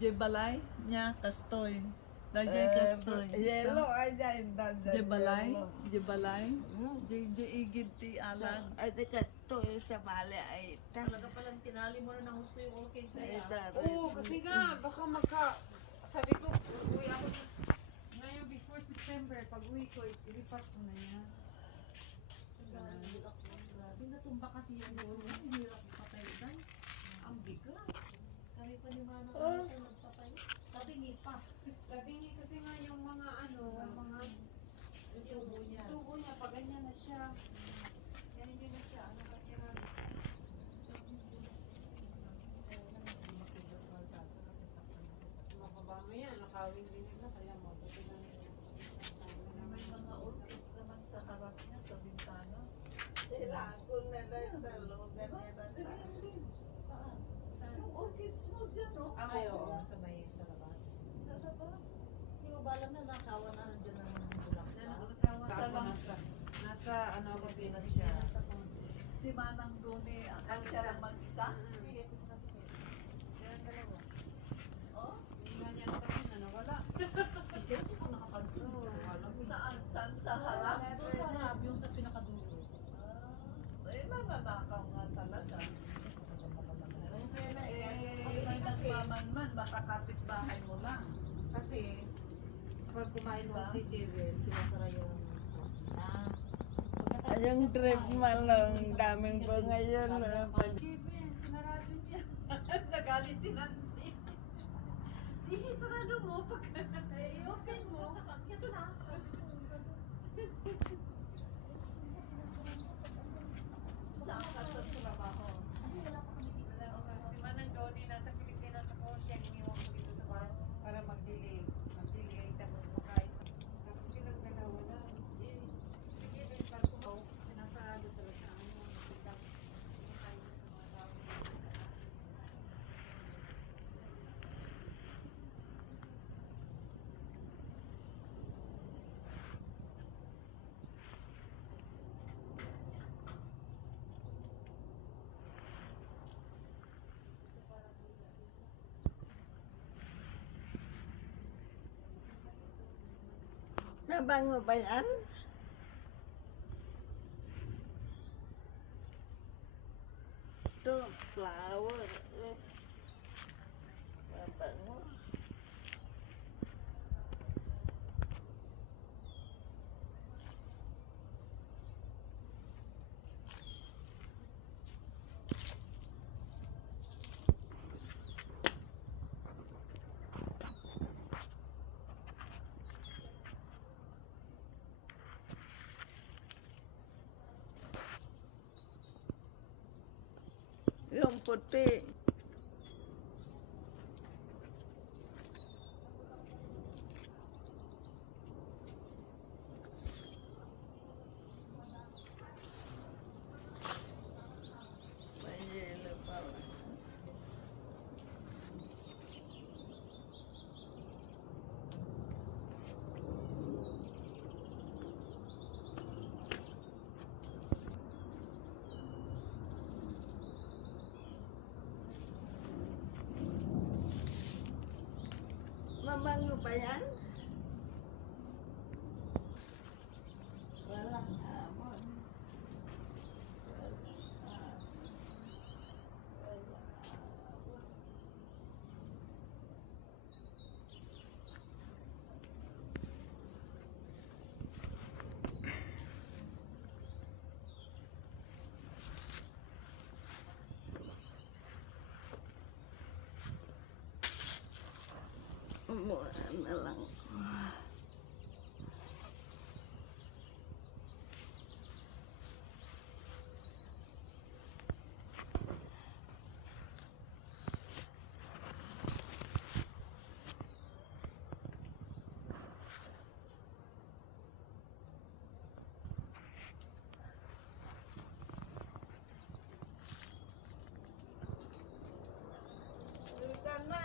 Jebalay niya kastoy. Dagay kastoy. Yellow aja indan. Jebalay, Jebalay. Igid ti alag. Ay teka to sa bale ay ta. Talaga palang tinali mo na ng gusto yung all case na yan. Oo, kasi nga, baka sabi ko, uwi ako ngayon before September, pag uwi ko, ilipas ko na yan. Grabe, natumba kasi yung doon. Ang hirap patay doon. Ang bigat. Kami pa ni Manang kami nagpatay. Tabingi pa. Labingi kasi nga yung mga mga Yung tubo niya. tubo niya, pag ganyan na siya. Kaya hindi na siya, kasi nga, mababa mo yan, nakawin din nila, kaya mabuti na May mga orchids naman sa harap niya, sa bintana. Sila ko na dalo ganyan. Saan? Yung orchids mo dyan oh. Ay, oo. Sa may sa labas. Sa labas. Hindi ko ba alam na nakawa na nandiyan naman ang bulak na. nasa Pilipinas siya. Si Manang Doni, ang siya lang mag-isa. Sige, kasi kasi kaya dalawa. Oh. Hindi nga niya kasi nawala. Kasi kung nakapansin mo, alam mo. Saan sa harap? Doon sa harap, yung sa pinakadulo. Eh magnanakaw nga talaga. May nagmamanman, baka kapitbahay mo lang. Kasi, pag kumain mo si Kevin, sinasara yung Yung trip man lang, daming po ngayon. Kevin, sinarado niya. Nagalit si Nancy. Di, sarado mo. Pag ayusin mo. Ito na, sabi ko, Saan ka sa trabaho? Si Manang Doni nasa Pilipinas ako, siya iniwan ko dito sa bahay para magdilig. Magdilig ay tapos makain. Tapos silang dalawa na. Sige, pag kumaw, sinasarado talaga ang mga kita. Makain sa mga tao. Nabango ba yan? Ito, flower. Nabango. Yung puti. May yelo pala. Mabango ba yan? Walang hamon. Mura na lang. Ika na.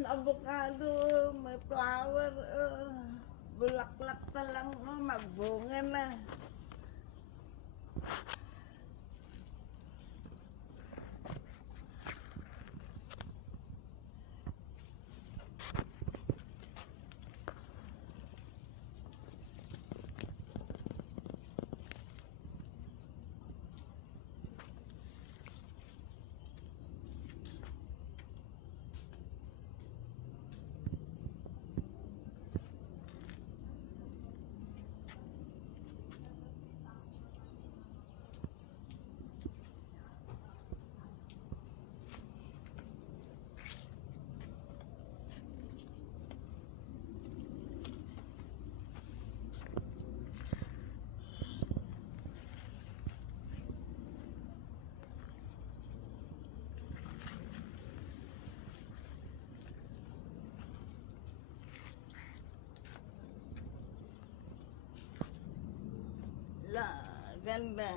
Ayan, avocado, may flower. Bulaklak pa lang, magbunga na. Ganda.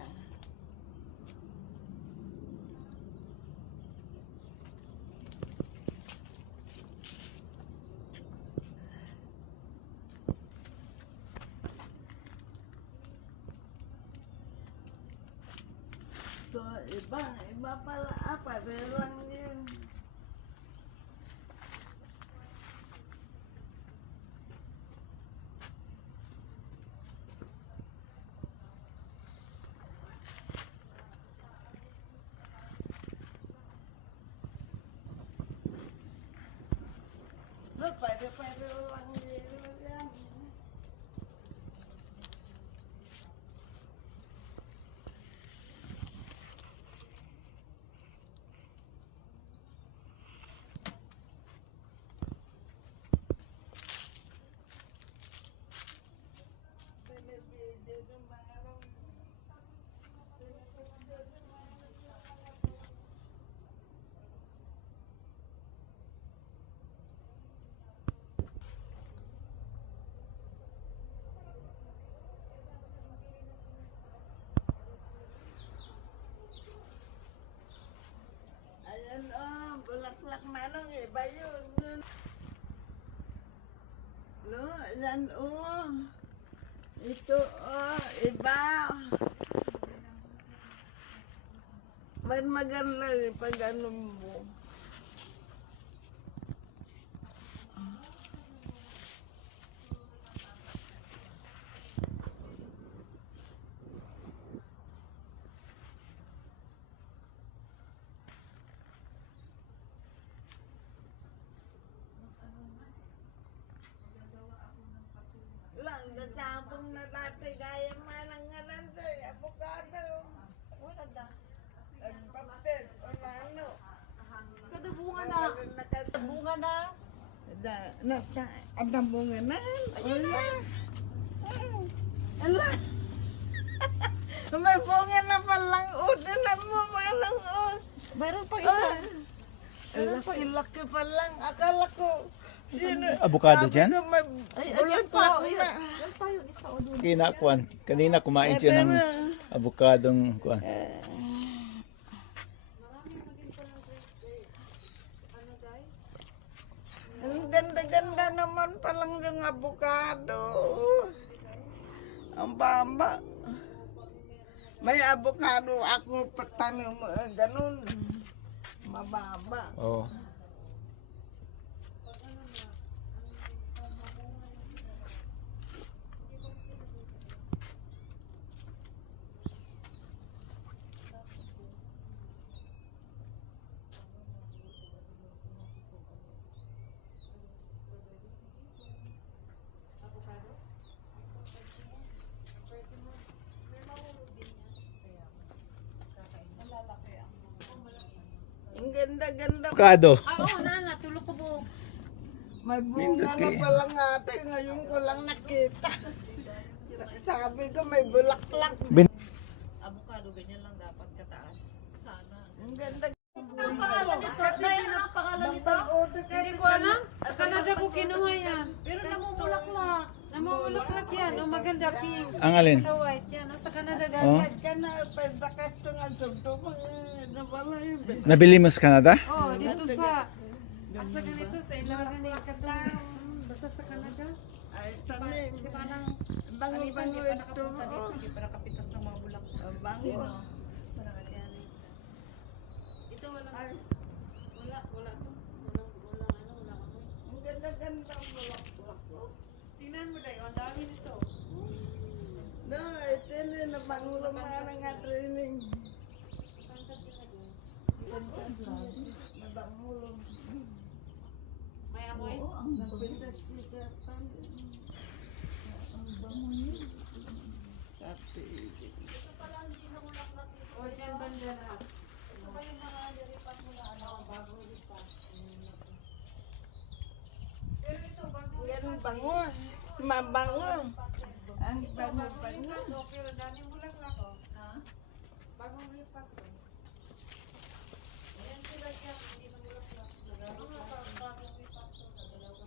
So, iba pala. Pareho lang yun. Pareho lang yun yan. Ayan, bulaklak manong, iba yun. No, ayan, ito, iba. Mas maganda pag ano mo. Lang, natapong na dati gaya manang ngaran to, avocado. Wala da. Nagpapit, o na ano. Kada bunga na. Bunga na. Ada bunga na. Wala. Ala. May bunga na palang udan na mo manang Mayroon pa isa. Laki-laki pa lang. Akala ko. Avocado sabi dyan? ko may Ay, ayan pa. bulaklak Ayan. na. Yan pa yung isa o doon. Kinakuan. Kanina kumain siya ng avocadong kuan. Ang ganda-ganda naman palang yung avocado. Ang baba. May avocado ako patanim ganun. Mababa. Oh. Ang ganda-ganda. Avocado. Oo, nana. Tulog ko po. May bunga Nindot na kayo. pala nga ate. Ngayon ko lang nakita. Sabi ko may bulaklak. Avocado, ganyan lang dapat kataas. Sana. Ang ganda. Ang pangalan nito? Nay, ang pangalan nito? Hindi ko alam. Sa Canada ko kinuha yan. Pero namumulaklak. Namumulaklak yan. O maganda pink. Ang alin? Sa white yan. O, sa Canada Oh. galing. Ka na pagbakas nga sa tubang na pala yun. Nabili mo sa Canada? Oh, dito sa Asa ganito sa ilagan ni katong basta sa Canada. Ay, sanin. Si Manang Bango-bango Alitan, di pa ito. nakapunta dito, di pa nakapitas ng mga bulak. Bango. Parang Alitan. Ito walang Ay, wala to. Walang amoy. ang ganda-ganda ang bulak-bulak ko. Tingnan mo dai, ang dami nito. No, ito na nabangulo mga nga training. Nabangulo. May amoy? Napintas kita tanda. Sabi. O dyan banda lahat. Pero ito bago Yan bango. Mabango. Ang bango-bango. pero daming bulaklak oh. Ha? Bagong lipat ko. Ayan sila siya, hindi na bulaklak.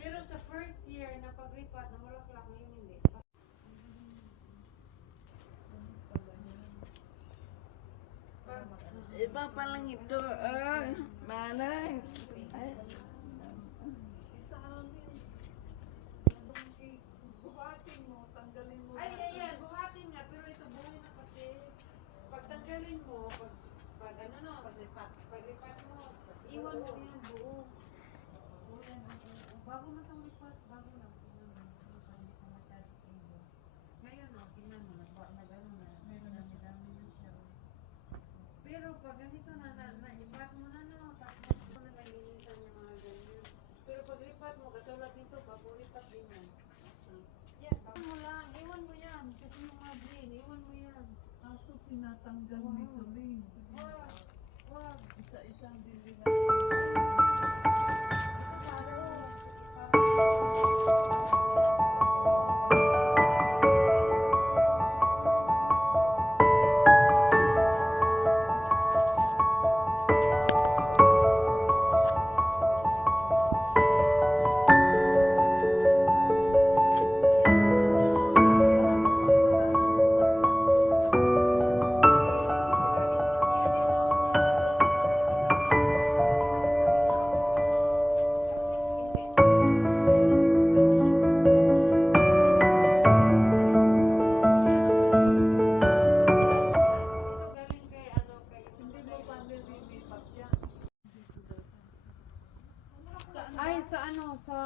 Pero sa first year na paglipat na bulaklak, ngayon hindi. Iba pa lang ito. Ay, manay. Ay. Ay, buhatin nga, pero ito buhay na kasi. Pag tanggalin mo, pag ano na, paglipat mo, iwan mo yan buo. Bago na itong lipat, bago na. Ngayon o, tingnan mo, nag-ano na, meron na dami na siya. Pero pag ganito na, ipat mo na no, tapos mo na nalinisan yung mga ganyan. Pero pag lipat mo, katulad nito, bago lipat din yan. Yan, bago mo lang, iwan mo yan. Kasi yung mga green, iwan mo yan. Kaso tinatanggal ni Soling. Wag. Isa-isang dilim. Ito galing kay ano, kay Hindi mo pa nililipat yan. Ay, sa ano, sa...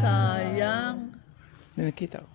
Sayang. Nakita ko.